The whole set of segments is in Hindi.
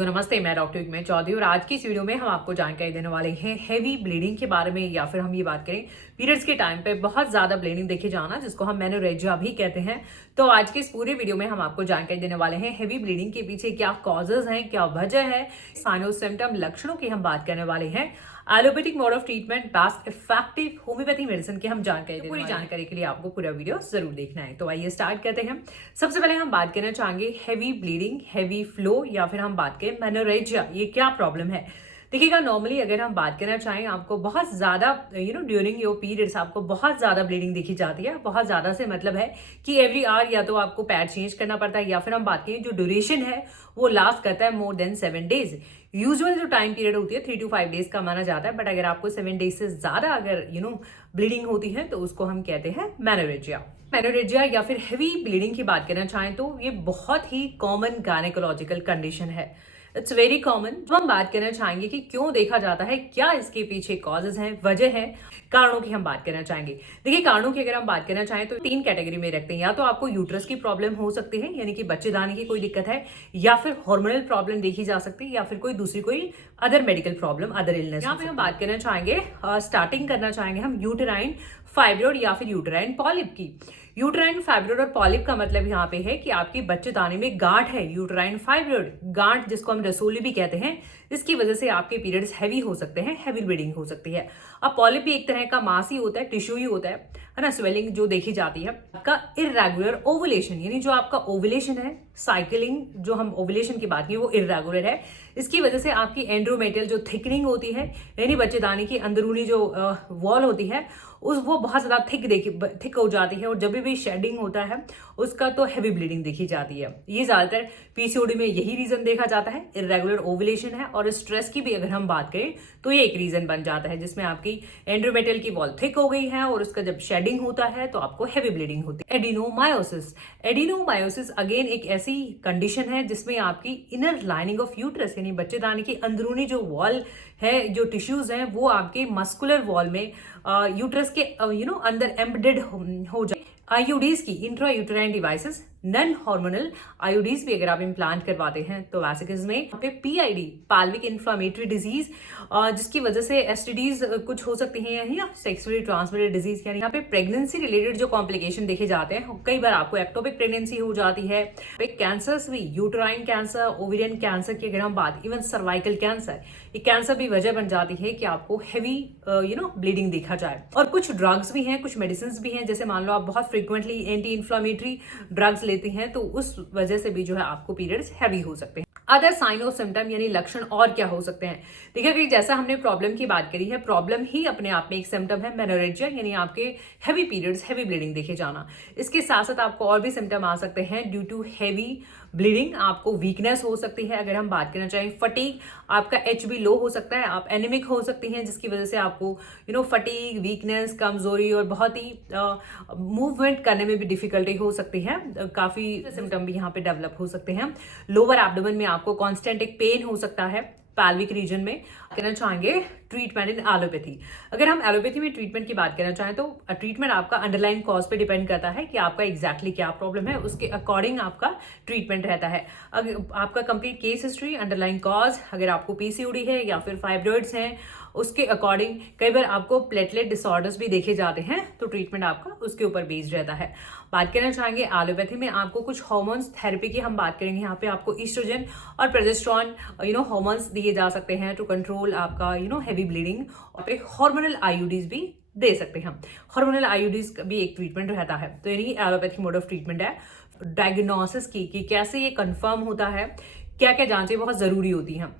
तो नमस्ते, मैं डॉक्टर युग्मा चौधरी और आज की इस वीडियो में हम आपको जानकारी देने वाले हैं हैवी ब्लीडिंग के बारे में, या फिर हम ये बात करें पीरियड्स के टाइम पे बहुत ज्यादा ब्लीडिंग देखे जाना, जिसको हम मेनोरेजिया भी कहते हैं। तो आज के इस पूरे वीडियो में हम आपको जानकारी देने वाले हैं हैवी ब्लीडिंग के पीछे क्या कॉजेज हैं, क्या वजह है, साइन और सिम्टम लक्षणों की हम बात करने वाले हैं। Allopathic mode of treatment, best effective homeopathy medicine की हम जानकारी, पूरी जानकारी के लिए आपको पूरा वीडियो जरूर देखना है। तो आइए स्टार्ट करते हैं। सबसे पहले हम बात करना चाहेंगे हैवी ब्लीडिंग, हैवी फ्लो, या फिर हम बात करें मेनोरेजिया, ये क्या प्रॉब्लम है। देखिएगा, नॉर्मली अगर हम बात करना चाहें, आपको बहुत ज्यादा ड्यूरिंग योर पीरियड्स आपको बहुत ज्यादा ब्लीडिंग देखी जाती है। बहुत ज्यादा से मतलब है कि एवरी आवर या तो आपको पैड चेंज करना पड़ता है, या फिर हम बात करें जो ड्यूरेशन है वो लास्ट करता है मोर देन 7 डेज। यूजुअल जो टाइम पीरियड होती है 3 to 5 डेज का माना जाता है, बट अगर आपको 7 डेज से ज्यादा अगर ब्लीडिंग होती है तो उसको हम कहते हैं मेनोरेजिया। मेनोरेजिया या फिर हेवी ब्लीडिंग की बात करना चाहें तो ये बहुत ही कॉमन गायनेकोलॉजिकल कंडीशन है। It's very common. जो हम बात करना चाहेंगे कि क्यों देखा जाता है, क्या इसके पीछे कॉजेज हैं, वजह है, कारणों की हम बात करना चाहेंगे। देखिए, कारणों की अगर हम बात करना चाहें तो 3 कैटेगरी में रखते हैं। या तो आपको यूट्रस की प्रॉब्लम हो सकती है, यानी कि बच्चेदानी की कोई दिक्कत है, या फिर हार्मोनल प्रॉब्लम देखी जा सकती है, या फिर कोई दूसरी कोई other medical problem, other illness. यहाँ पे हम बात करना चाहेंगे, स्टार्टिंग करना चाहेंगे हम यूटेराइन फाइब्रॉइड या फिर यूटेराइन पॉलिप की। यूटेराइन फाइब्रॉइड और पॉलिप का मतलब यहाँ पे है कि आपकी बच्चेदानी में गांठ है, यूटेराइन फाइब्रॉइड गांठ, जिसको हम रसोली भी कहते हैं। इसकी वजह से आपके पीरियड्स हैवी हो सकते हैं, हैवी ब्लीडिंग हो सकती है। अब पॉलिप भी एक तरह का मास ही होता है, टिश्यू ही होता है ना। स्वेलिंग जो देखी जाती है, आपका इर्रेगुलर ओवुलेशन, यानी जो आपका ओवुलेशन है, साइकिलिंग जो हम ओवुलेशन की बात करें वो इर्रेगुलर है। इसकी वजह से आपकी एंड्रोमेटियल जो थिकनिंग होती है, यानी बच्चेदानी की अंदरूनी जो वॉल होती है वो बहुत ज्यादा थिक हो जाती है, और जब भी शेडिंग होता है उसका तो हैवी ब्लीडिंग देखी जाती है। ये ज्यादातर पीसीओडी में यही रीजन देखा जाता है, इरेगुलर ओवुलेशन है। और स्ट्रेस की भी अगर हम बात करें तो ये एक रीजन बन जाता है, जिसमें आपकी एंड्रोमेटियल की वॉल थिक हो गई है और उसका जब शेडिंग होता है तो आपको हैवी ब्लीडिंग होती है। एडिनोमायोसिस, एडिनोमायोसिस अगेन एक ऐसी कंडीशन है जिसमें आपकी इनर लाइनिंग ऑफ यूट्रस, यानी बच्चेदानी की अंदरूनी जो वॉल है, जो टिश्यूज हैं, वो आपके मस्कुलर वॉल में यूट्रस के अंदर एम्बेडेड हो जाए। आईयूडीज की, intra uterine devices, non hormonal IUDs भी अगर आप इम्प्लांट करवाते हैं तो वैसे केस में पीआईडी, पैल्विक इन्फ्लामेटरी डिजीज, जिसकी वजह से एसटीडीज कुछ हो सकती हैं, या सेक्सुअली ट्रांसमिटेड डिजीज। यानी यहाँ पे प्रेगनेंसी रिलेटेड जो कॉम्प्लिकेशन देखे जाते हैं, कई बार आपको एक्टोपिक प्रेगनेंसी हो जाती है। कैंसर्स भी, यूटेराइन कैंसर, ओवेरियन कैंसर की अगर हम बात, इवन सर्वाइकल कैंसर, ये कैंसर भी वजह बन जाती है कि आपको हैवी ब्लीडिंग देखा जाए। और कुछ ड्रग्स भी हैं, कुछ मेडिसिन भी हैं, जैसे मान लो आप बहुत फ्रिक्वेंटली एंटी इन्फ्लामेटरी ड्रग्स लेती हैं तो उस वजह से भी जो है आपको पीरियड्स हैवी हो सकते हैं। अदर साइन और सिम्टम यानी लक्षण और क्या हो सकते हैं। देखिए कि जैसा हमने प्रॉब्लम की बात करी है, प्रॉब्लम ही अपने आप में एक सिम्टम है, मेनोरेजिया, यानी आपके हैवी पीरियड्स, हैवी ब्लीडिंग देखे जाना। इसके साथ साथ आपको और भी सिम्टम आ सकते हैं ड्यू टू हैवी ब्लीडिंग। आपको वीकनेस हो सकती है, अगर हम बात करना चाहें फटीग, आपका एचबी लो हो सकता है, आप एनीमिक हो सकती हैं, जिसकी वजह से आपको फटीग, वीकनेस, कमजोरी और बहुत ही मूवमेंट करने में भी डिफिकल्टी हो सकती है। काफी सिम्टम भी यहाँ पे डेवलप हो सकते हैं। लोअर एब्डोमेन में आपको कांस्टेंट एक पेन हो सकता है, पैल्विक रीजन में। कहना चाहेंगे ट्रीटमेंट इन एलोपैथी। अगर हम एलोपैथी में ट्रीटमेंट की बात करना चाहें तो ट्रीटमेंट आपका अंडरलाइन कॉज पे डिपेंड करता है कि आपका एग्जैक्टली क्या प्रॉब्लम है, उसके अकॉर्डिंग आपका ट्रीटमेंट रहता है। अगर आपका complete case history, underline cause, अगर आपको पीसीओडी है या फिर फाइब्रॉइड्स हैं, उसके अकॉर्डिंग कई बार आपको प्लेटलेट डिसऑर्डर्स भी देखे जाते हैं, तो ट्रीटमेंट आपका उसके ऊपर बेस्ड रहता है। बात करना चाहेंगे एलोपैथी में आपको कुछ हार्मोन्स थेरेपी की हम बात करेंगे। यहाँ पे आपको ईस्ट्रोजन और प्रोजेस्टेरॉन हार्मोन्स दिए जा सकते हैं टू कंट्रोल आपका हैवी ब्लीडिंग। और हार्मोनल आईयूडीज भी दे सकते हैं। हार्मोनल आईयूडीज का भी एक ट्रीटमेंट रहता है। तो यानी एलोपैथी मोड ऑफ ट्रीटमेंट है। डायग्नोसिस की कि कैसे ये कंफर्म होता है, क्या क्या जांचें बहुत जरूरी होती हैं।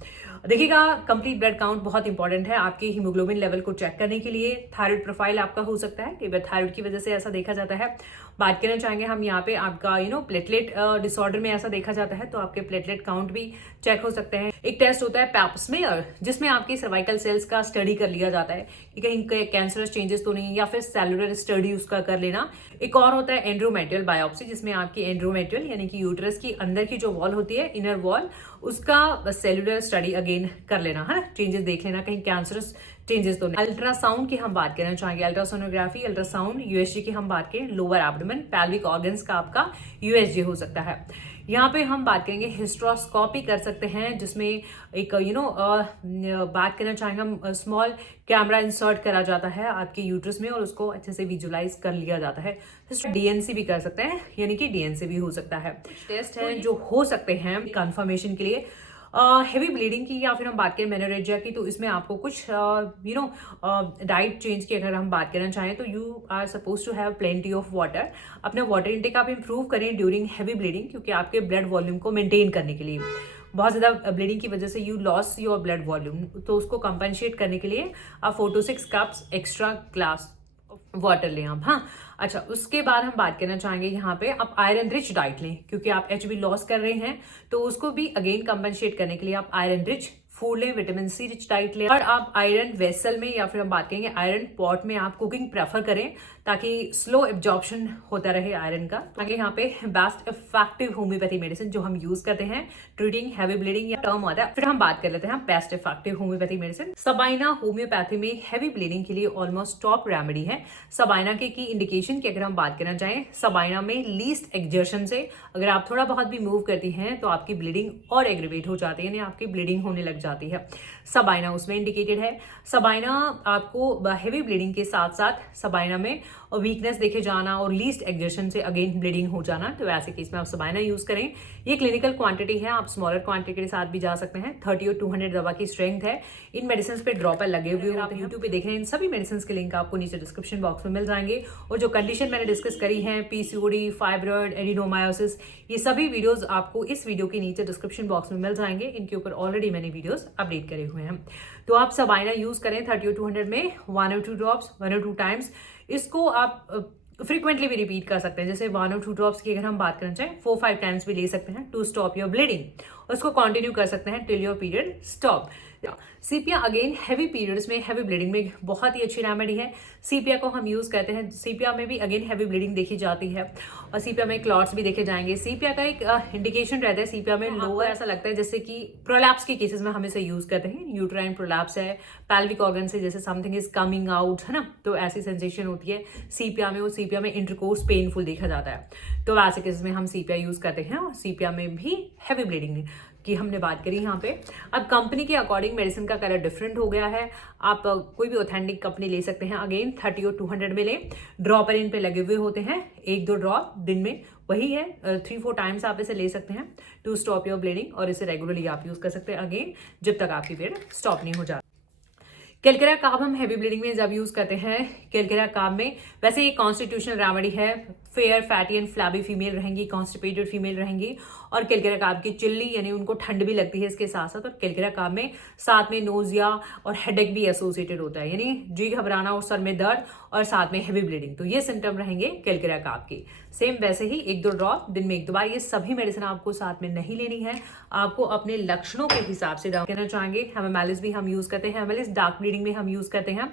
देखिएगा, कंप्लीट ब्लड काउंट बहुत इंपॉर्टेंट है आपके हीमोग्लोबिन लेवल को चेक करने के लिए। थायराइड प्रोफाइल आपका हो सकता है, कई बार थायराइड की वजह से ऐसा देखा जाता है। बात करना चाहेंगे हम यहाँ पे आपका प्लेटलेट डिसऑर्डर में ऐसा देखा जाता है, तो आपके प्लेटलेट काउंट भी चेक हो सकते हैं। एक टेस्ट होता है पैप स्मेयर, जिसमें आपकी सर्वाइकल सेल्स का स्टडी कर लिया जाता है कि कहीं कैंसरस चेंजेस तो नहीं, या फिर सेलुलर स्टडी उसका कर लेना। एक और होता है एंड्रोमेटियल बायोप्सी, जिसमें आपकी एंड्रोमेटियल यानी कि यूट्रस की अंदर की जो वॉल होती है, इनर वॉल, उसका सेलुलर स्टडी अगेन कर लेना है, चेंजेस देख लेना, कहीं कैंसरस चेंजेस तो नहीं। अल्ट्रासाउंड की हम बात करना चाहेंगे, अल्ट्रासोनोग्राफी, अल्ट्रासाउंड, यूएसजी की हम बात करें, लोअर एब्डोमेन, पैल्विक ऑर्गन्स का आपका यूएसजी हो सकता है। यहाँ पे हम बात करेंगे हिस्ट्रोस्कोपी कर सकते हैं, जिसमें एक बात करना चाहेंगे हम, स्मॉल कैमरा इंसर्ट करा जाता है आपके यूट्रस में और उसको अच्छे से विजुलाइज कर लिया जाता है। डीएनसी भी कर सकते हैं, यानी कि डीएनसी भी हो सकता है। टेस्ट है जो हो सकते हैं कंफर्मेशन के लिए हेवी ब्लीडिंग की, या फिर हम बात करें मेनोरेजिया की, तो इसमें आपको कुछ डाइट चेंज की अगर हम बात करना चाहें तो you are suppose to have plenty of water. अपना वाटर इंटेक आप इंप्रूव करें ड्यूरिंग हेवी ब्लीडिंग, क्योंकि आपके ब्लड वॉल्यूम को मेंटेन करने के लिए बहुत ज़्यादा ब्लीडिंग की वजह से you loss your blood volume, तो उसको कंपनसेट करने के लिए आप 4 to 6 cups extra glass water लें आप। हाँ, अच्छा, उसके बाद हम बात करना चाहेंगे यहाँ पे आप आयरन रिच डाइट लें, क्योंकि आप एचबी लॉस कर रहे हैं, तो उसको भी अगेन कंपनसेट करने के लिए आप आयरन रिच फूड लें, विटामिन सी रिच डाइट लें, और आप आयरन वेसल में या फिर हम बात करेंगे आयरन पॉट में आप कुकिंग प्रेफर करें, ताकि स्लो एब्जॉर्प्शन होता रहे आयरन का। आगे यहाँ पे बेस्ट इफेक्टिव होम्योपैथी मेडिसिन जो हम यूज करते हैं ट्रीटिंग हैवी ब्लीडिंग या टर्म होता है, फिर हम बात कर लेते हैं best effective homeopathy medicine. Sabina homeopathy में हैवी ब्लीडिंग के लिए ऑलमोस्ट टॉप रेमेडी है। सबाइना के की इंडिकेशन की अगर हम बात करना चाहें, सबाइना में लीस्ट एक्सर्शन से अगर आप थोड़ा बहुत भी मूव करती हैं तो आपकी ब्लीडिंग और एग्रीवेट हो जाती है, यानी आपकी ब्लीडिंग होने लग जाती है। सबाइना उसमें इंडिकेटेड है। सबाइना आपको हैवी ब्लीडिंग के साथ साथ सबाइना में और वीकनेस देखे जाना और लीस्ट एक्सर्शन से अगेन ब्लीडिंग हो जाना, तो ऐसे केस में आप सबाइना यूज करें। ये क्लिनिकल क्वांटिटी है, आप स्मॉलर क्वांटिटी के साथ भी जा सकते हैं। 30 और 200 दवा की स्ट्रेंथ है। इन मेडिसिन पे ड्रॉपर लगे हुए होते हैं, यूट्यूब पे देख रहे हैं, इन सभी मेडिसिन के लिंक आपको नीचे डिस्क्रिप्शन बॉक्स में मिल जाएंगे। और जो कंडीशन मैंने डिस्कस करी है, पीसीओडी, फाइब्रॉइड, एडिनोमायोसिस, ये सभी वीडियोज आपको इस वीडियो के नीचे डिस्क्रिप्शन बॉक्स में मिल जाएंगे। इनके ऊपर ऑलरेडी मैंने वीडियोज अपडेट करे हुए हैं, तो आप सबाइना यूज करें 30 और 200 में 1 or 2 ड्रॉप्स 1 or 2 टाइम्स। इसको आप फ्रीक्वेंटली भी रिपीट कर सकते हैं, जैसे 1 or 2 ड्रॉप्स की अगर हम बात करना चाहें 4-5 टाइम्स भी ले सकते हैं टू स्टॉप योर ब्लीडिंग, और उसको कंटिन्यू कर सकते हैं till your period stop. Sepia again heavy periods में हैवी ब्लीडिंग में बहुत ही अच्छी रेमेडी है। सीपिया को हम यूज करते हैं, सीपिया में भी अगेन हैवी ब्लीडिंग देखी जाती है और सीपिया में क्लॉट्स भी देखे जाएंगे। सीपिया का एक इंडिकेशन रहता है, सीपिया में लोअर ऐसा लगता है जैसे कि प्रोलैप्स के केसेस में हम इसे यूज करते हैं। यूट्राइन प्रोलैप्स है, पैल्विक ऑर्गन से जैसे समथिंग इज कमिंग आउट, है ना, तो ऐसी सेंसेशन होती है सीपिया में। वो सीपिया में इंटरकोर्स पेनफुल देखा जाता है, तो ऐसे केसेस में हम सीपिया यूज करते हैं। और सीपिया में भी हैवी ब्लीडिंग की हमने बात करी यहाँ पे। अब कंपनी के अकॉर्डिंग मेडिसिन का कलर डिफरेंट हो गया है, आप कोई भी ऑथेंटिक कंपनी ले सकते हैं। अगेन 30 और 200 में लें, ड्रॉपर इन पे लगे हुए होते हैं, 1-2 ड्रॉप दिन में, वही है 3-4 टाइम्स आप इसे ले सकते हैं टू स्टॉप योर ब्लीडिंग, और इसे रेगुलरली आप यूज कर सकते हैं अगेन जब तक आपकी पीरियड स्टॉप नहीं हो जाती। केलकेरा काब हम हैवी ब्लीडिंग में जब यूज करते हैं, केलकेरा काब में वैसे ये कॉन्स्टिट्यूशनल रेमेडी है। Fair, fatty and flabby female रहेंगी, कॉन्स्टिपेटेड फीमेल रहेंगी, और केलकेरा काब की चिल्ली यानी उनको ठंड भी लगती है इसके साथ साथ। और केलकेरा काब में साथ में नोजिया और हेडेक भी एसोसिएटेड होता है, यानी जी घबराना और सर में दर्द और साथ में हैवी ब्लीडिंग, तो ये सिम्टम रहेंगे केलकेरा काब की। सेम वैसे ही 1-2 ड्रॉप दिन में 1-2 बार। ये सभी मेडिसिन आपको साथ में नहीं लेनी है, आपको अपने लक्षणों के हिसाब से कहना चाहेंगे। हेमामेलिस भी हम यूज करते हैं, हेमामेलिस डार्क ब्लीडिंग में हम यूज करते हैं,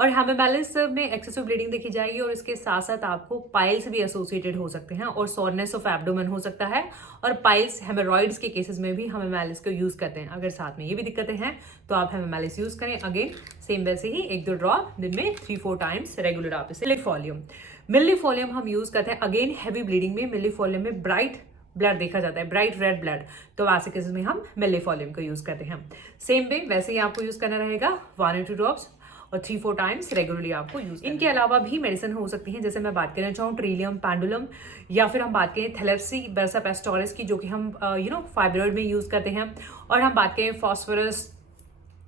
और हेमामेलिस में एक्सेसिव ब्लीडिंग देखी जाएगी, और इसके साथ साथ आपको पाइल्स भी एसोसिएटेड हो सकते हैं, और सोरनेस ऑफ एब्डोमेन हो सकता है, और पाइल्स हेमोरॉइड्स के केसेस में भी हम हेमामेलिस को यूज करते हैं। अगर साथ में ये भी दिक्कतें हैं तो आप हेमामेलिस यूज करें। अगेन सेम वैसे ही 1-2 ड्रॉप दिन में 3-4 टाइम्स रेगुलर आप इसे। मिल्लीफोलियम, मिल्लीफोलियम हम यूज करते हैं अगेन हैवी ब्लीडिंग में। मिल्लीफोलियम में ब्राइट ब्लड देखा जाता है, ब्राइट रेड ब्लड, तो ऐसे केसेस में हम मिल्लीफोलियम को यूज करते हैं। सेम वे वैसे ही आपको यूज करना रहेगा 1 or 2 ड्रॉप्स और 3-4 टाइम्स रेगुलरली आपको यूज। इनके अलावा भी मेडिसिन हो सकती हैं, जैसे मैं बात करना चाहूँ ट्रिलियम पेंडुलम, या फिर हम बात करें थैलेप्सी बर्सा पेस्टोरिस की, जो कि हम फाइब्रॉइड में यूज करते हैं, और हम बात करें फॉस्फोरस,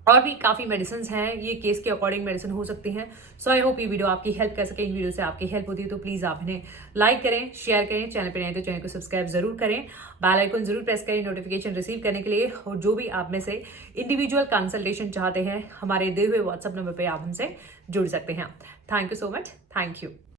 और भी काफ़ी मेडिसिन हैं, ये केस के अकॉर्डिंग मेडिसिन हो सकती हैं। सो आई होप ये वीडियो आपकी हेल्प कर सके। इन वीडियो से आपकी हेल्प होती है तो प्लीज़ आप इन्हें लाइक करें, शेयर करें, चैनल पर नए तो चैनल को सब्सक्राइब जरूर करें, बेल आइकन जरूर प्रेस करें नोटिफिकेशन रिसीव करने के लिए। और जो भी आप में से इंडिविजुअल कंसल्टेशन चाहते हैं, हमारे दिए हुए व्हाट्सएप नंबर पर आप हमसे जुड़ सकते हैं। Thank you so much, thank you.